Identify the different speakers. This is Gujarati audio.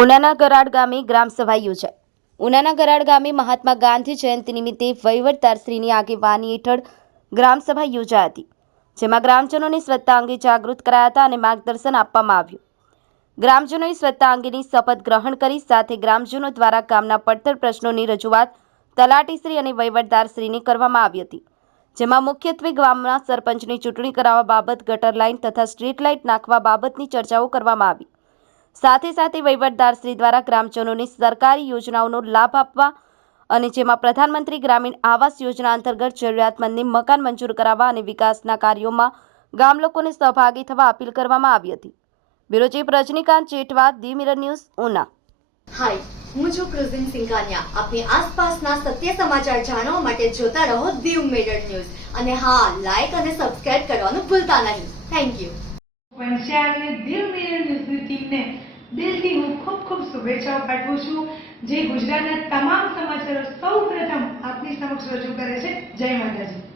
Speaker 1: ઉનાના ગરાડ ગામે ગ્રામસભા યોજાઈ. ઉનાના ગરાડ ગામે મહાત્મા ગાંધી જયંતિ નિમિત્તે વહીવટદારશ્રીની આગેવાની હેઠળ ગ્રામસભા યોજાઈ હતી, જેમાં ગ્રામજનોને સ્વચ્છતા અંગે જાગૃત કરાયા હતા અને માર્ગદર્શન આપવામાં આવ્યું. ગ્રામજનોએ સ્વચ્છતા અંગેની શપથ ગ્રહણ કરી, સાથે ગ્રામજનો દ્વારા ગામના પડતર પ્રશ્નોની રજૂઆત તલાટીશ્રી અને વહીવટદારશ્રીને કરવામાં આવી હતી, જેમાં મુખ્યત્વે ગામના સરપંચની ચૂંટણી કરાવવા બાબત, ગટર લાઇન તથા સ્ટ્રીટ લાઇટ નાખવા બાબતની ચર્ચાઓ કરવામાં આવી. સાથે સાથે વહીવટદારશ્રી દ્વારા ગ્રામજનોને સરકારી યોજનાઓનો લાભ આપવા અને જેમાં પ્રધાનમંત્રી ગ્રામીણ આવાસ યોજના અંતર્ગત જરૂરિયાતમંદને મકાન મંજૂર કરાવવા અને વિકાસના કાર્યોમાં ગામ લોકોને સહભાગી થવા અપીલ કરવામાં આવી હતી. Bureau chief Rajnikant Jethwa the mirror news, Una.
Speaker 2: Hi, હું છું ક્રુઝિન સિંઘાનિયા આપની આસપાસના સત્ય સમાચાર જાણવા માટે જોતા રહો દીવ મિરર ન્યૂઝ. અને હા લાઈક અને સબસ્ક્રાઇબ કરવાનું ભૂલતા નહીં. થેન્ક યુ
Speaker 3: પંચાયતને દિલ મિરર ન્યૂઝની ટીમને દિલથી હું ખૂબ ખૂબ શુભેચ્છાઓ પાઠવું છું. જે ગુજરાતના તમામ સમાચારો સૌ પ્રથમ આપની સમક્ષ રજૂ કરે છે. જય માતાજી.